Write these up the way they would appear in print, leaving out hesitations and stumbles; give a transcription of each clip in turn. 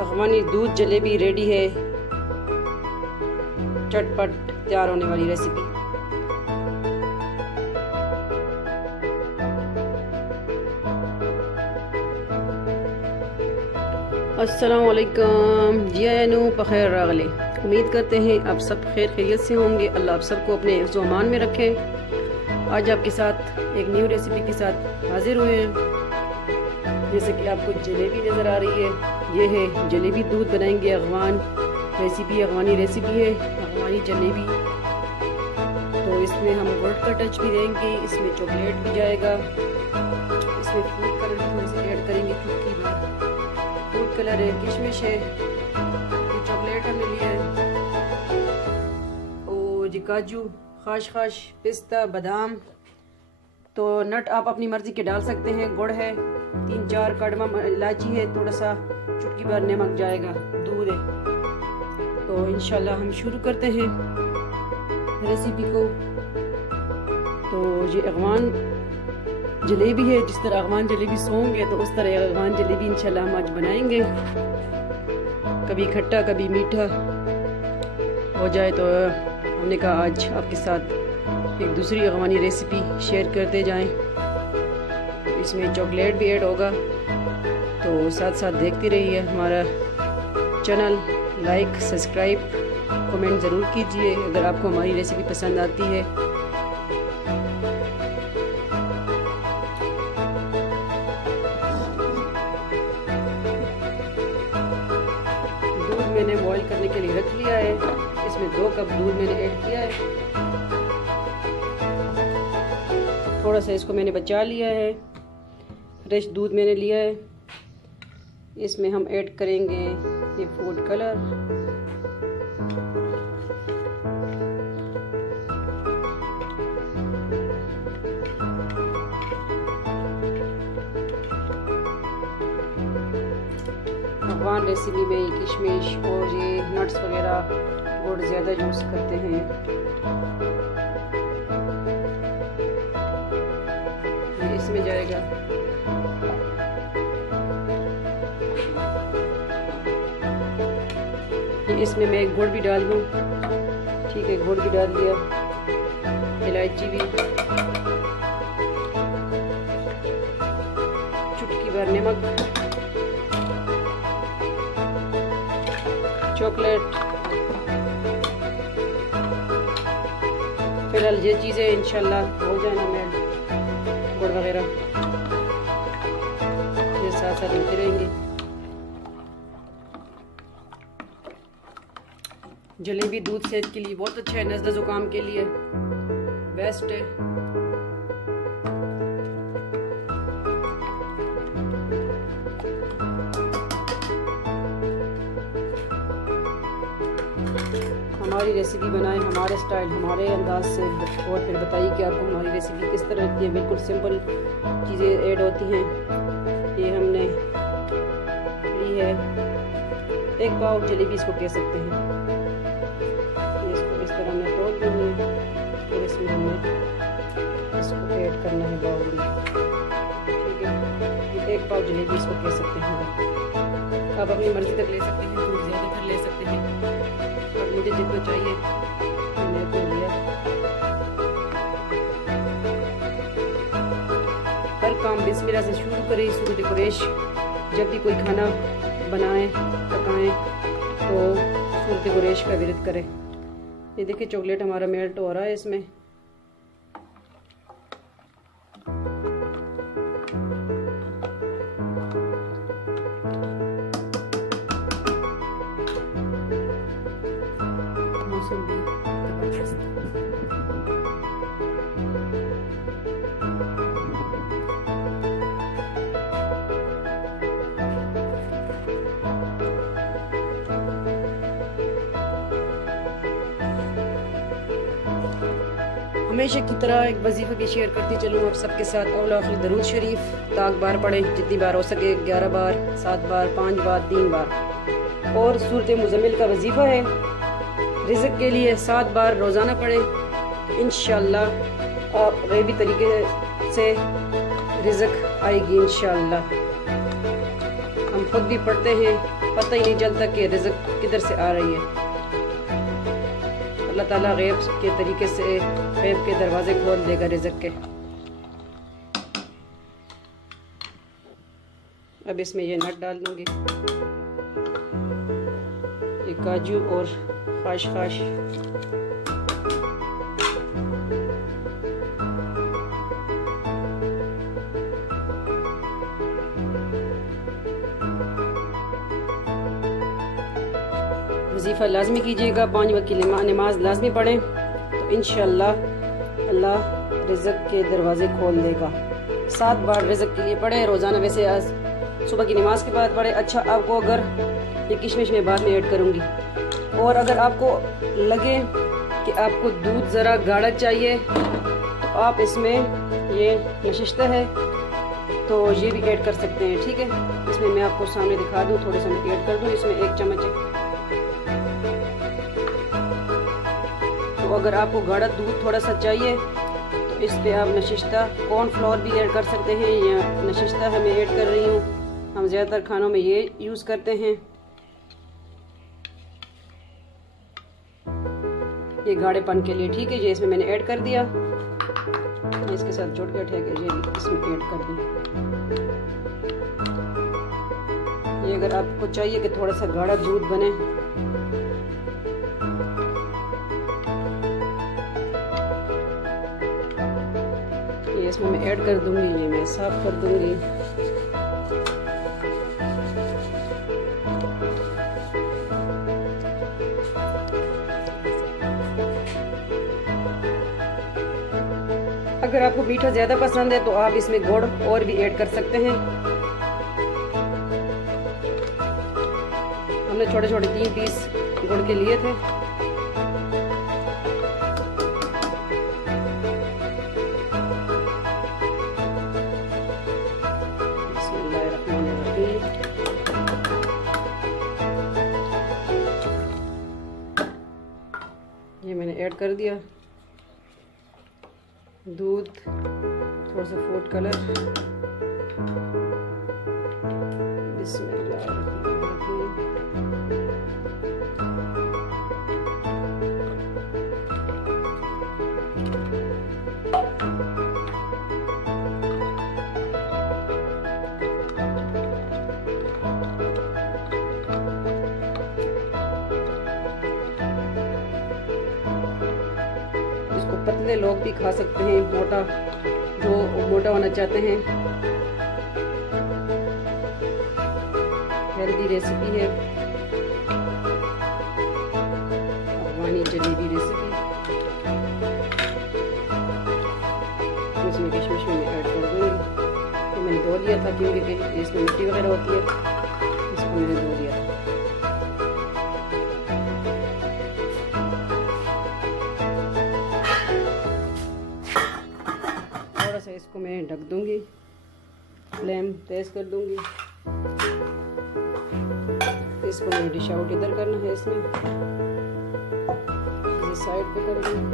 अफगानी दूध जलेबी रेडी है, चटपट तैयार होने वाली रेसिपी। अस्सलाम वालेकुम जी आनू बखैर रागले। उम्मीद करते हैं आप सब खैर खैरियत से होंगे। अल्लाह आप सबको अपने हिफ्ज़ व अमान में रखे। आज आपके साथ एक न्यू रेसिपी के साथ हाजिर हुए हैं। जैसे कि आपको जलेबी नज़र आ रही है, ये है जलेबी दूध बनाएंगे। अफगानी रेसिपी है, अफगानी जलेबी। तो इसमें हम गुड़ का टच भी देंगे, इसमें चॉकलेट भी जाएगा, इसमें फूड कलर थोड़ी सी ऐड करेंगे। चुटकी भर फूड कलर है, किशमिश है, ये चॉकलेट हमने लिया है, और ये काजू, खाश, पिस्ता, बादाम। तो नट आप अपनी मर्जी के डाल सकते हैं। गुड़ है, 3-4 कड़वा इलायची है, थोड़ा सा चुटकी भर नमक जाएगा, दूध है। तो इंशाल्लाह हम शुरू करते हैं रेसिपी को। तो ये अफगान जलेबी है, जिस तरह अफगान जलेबी सोंगे तो उस तरह अफगान जलेबी इंशाल्लाह हम आज बनाएंगे। कभी खट्टा कभी मीठा हो जाए, तो हमने कहा आज आपके साथ एक दूसरी अफगानी रेसिपी शेयर करते जाएं। इसमें चॉकलेट भी ऐड होगा, तो साथ साथ देखते रहिए। हमारा चैनल लाइक, सब्सक्राइब, कमेंट ज़रूर कीजिए अगर आपको हमारी रेसिपी पसंद आती है। दूध मैंने बॉईल करने के लिए रख लिया है। इसमें 2 कप दूध मैंने ऐड किया है। थोड़ा सा इसको मैंने बचा लिया है, फ्रेश दूध मैंने लिया है। इसमें हम ऐड करेंगे ये फूड कलर, अफगान रेसिपी में ये किशमिश और ये नट्स वगैरह गुड़ ज़्यादा यूज़ करते हैं। ये इसमें जाएगा। इसमें मैं गुड़ भी डाल दूँ, ठीक है, गुड़ भी डाल दिया, इलायची भी, चुटकी भर नमक, चॉकलेट। फिलहाल ये चीज़ें इंशाल्लाह हो जाना, मैं गुड़ वगैरह ये साथ साथ मिलते रहेंगे। जलेबी दूध सेहत के लिए बहुत अच्छा है, नज़ला ज़ुकाम के लिए बेस्ट है। हमारी रेसिपी बनाएं हमारे स्टाइल, हमारे अंदाज से, और फिर बताइए कि आपको हमारी रेसिपी किस तरह लगती है। बिल्कुल सिंपल चीज़ें ऐड होती हैं। ये हमने ली है 1 पाव जलेबी, इसको कह सकते हैं। हमने तोड़ देनी है, फिर इसमें हमें इसको ऐड करना है बाउल में, ठीक है। 1 पाव जलेबी इसको कह सकते हैं। आप अपनी मर्जी तक ले सकते हैं, दूध ज़्यादा कर ले सकते हैं, और मुझे जितना चाहिए मैंने उतना लिया। हर काम बिस्मिल्लाह से शुरू करें। सूरत कुरैश जब भी कोई खाना बनाएं पकाएं तो सूरत कुरैश का विरद करें। ये देखिए चॉकलेट हमारा मेल्ट हो रहा है इसमें। मौसमी हमेशा की तरह एक वजीफ़ा भी शेयर करती चलूँ आप सबके साथ। और आखिर दरूद शरीफ ताक बार पढ़ें, जितनी बार हो सके, 11 बार, 7 बार, 5 बार, 3 बार। और सूरत मुज़म्मिल का वजीफ़ा है, रिज़्क़ के लिए 7 बार रोज़ाना पढ़ें। इंशाअल्लाह आप गैबी तरीके से रिज़्क़ आएगी इंशाअल्लाह। हम खुद भी पढ़ते हैं पता ही नहीं चलता कि रिज़्क किधर से आ रही है। अल्लाह ताला गैब के तरीके से गैब के दरवाजे खोल देगा रिज़्क के। अब इसमें ये नट डाल दूँगी, ये काजू और खाश। वजीफ़ा लाजमी कीजिएगा, 5 वक्त की नमाज लाजमी पढ़ें, तो इंशाअल्लाह अल्लाह रिज़्क के दरवाज़े खोल देगा। 7 बार रिज़्क के लिए पढ़े रोज़ाना, वैसे आज सुबह की नमाज के बाद पढ़े। अच्छा, आपको अगर ये किशमिश में बाद में ऐड करूँगी, और अगर आपको लगे कि आपको दूध ज़रा गाढ़ा चाहिए तो आप इसमें ये नशिस्ता है तो ये भी ऐड कर सकते हैं, ठीक है। इसमें मैं आपको सामने दिखा दूँ, थोड़े से मैं ऐड कर दूँ, इसमें 1 चम्मच है। तो अगर आपको गाढ़ा दूध थोड़ा सा चाहिए तो इस पे आप नशिस्ता कॉर्नफ्लोर भी ऐड कर सकते हैं, या नशिस्ता मैं ऐड कर रही हूँ। हम ज़्यादातर खानों में ये यूज़ करते हैं, ये गाढ़ेपन के लिए, ठीक है। ये इसमें मैंने ऐड कर दिया, इसके साथ जोड़ के ये इसमें ऐड कर दिया। ये अगर आपको चाहिए कि थोड़ा सा गाढ़ा दूध बने, ये इसमें मैं ऐड कर दूंगी, ये मैं साफ कर दूंगी। अगर आपको मीठा ज़्यादा पसंद है तो आप इसमें गुड़ और भी ऐड कर सकते हैं। हमने छोटे छोटे 3 पीस गुड़ के लिए थे। ये मैंने ऐड कर दिया दूध, थोड़ा सा फूड कलर, पतले लोग भी खा सकते हैं, मोटा जो मोटा होना चाहते हैं। हेल्दी रेसिपी है, अफगानी जलेबी रेसिपी। इसमें किशमिश में ऐड कर दूँगी, तो मैंने धो लिया था क्योंकि इसमें मिट्टी वगैरह होती है, इसको मैंने धो लिया था। इसको मैं ढक दूंगी, फ्लेम तेज कर दूंगी। इसको मैं डिश आउट इधर करना है, इसमें इसे साइड पे कर दूंगी।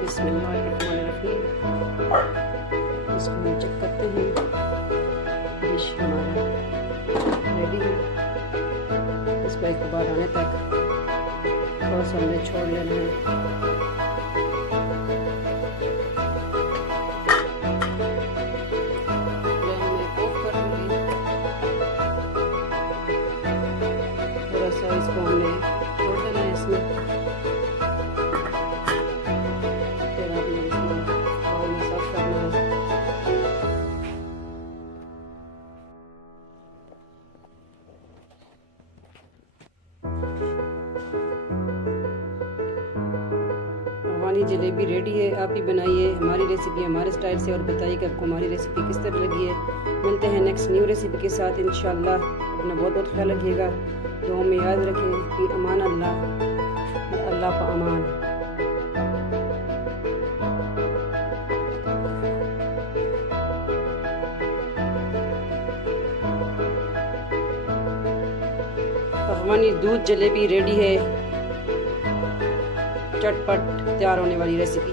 बिस्मिल्लाहिर्रहमानिर्रहीम। इसको हम चेक करते हैं, डिश हमारा रेडी है। इसको एक बार आने तक थोड़ा सा हमने छोड़ लेना है। थोड़ा सा इसको हमने छोड़ देना है इसमें। जलेबी रेडी है, आप भी बनाइए हमारी रेसिपी हमारे स्टाइल से और बताइए कि आपको हमारी रेसिपी किस तरह लगी है। मिलते हैं नेक्स्ट न्यू रेसिपी के साथ इंशाल्लाह। अपना बहुत बहुत ख्याल रखिएगा, दुआ में याद रखें कि अमान अल्लाह, अल्लाह का अमान। अफगानी दूध जलेबी रेडी है, चटपट तैयार होने वाली रेसिपी।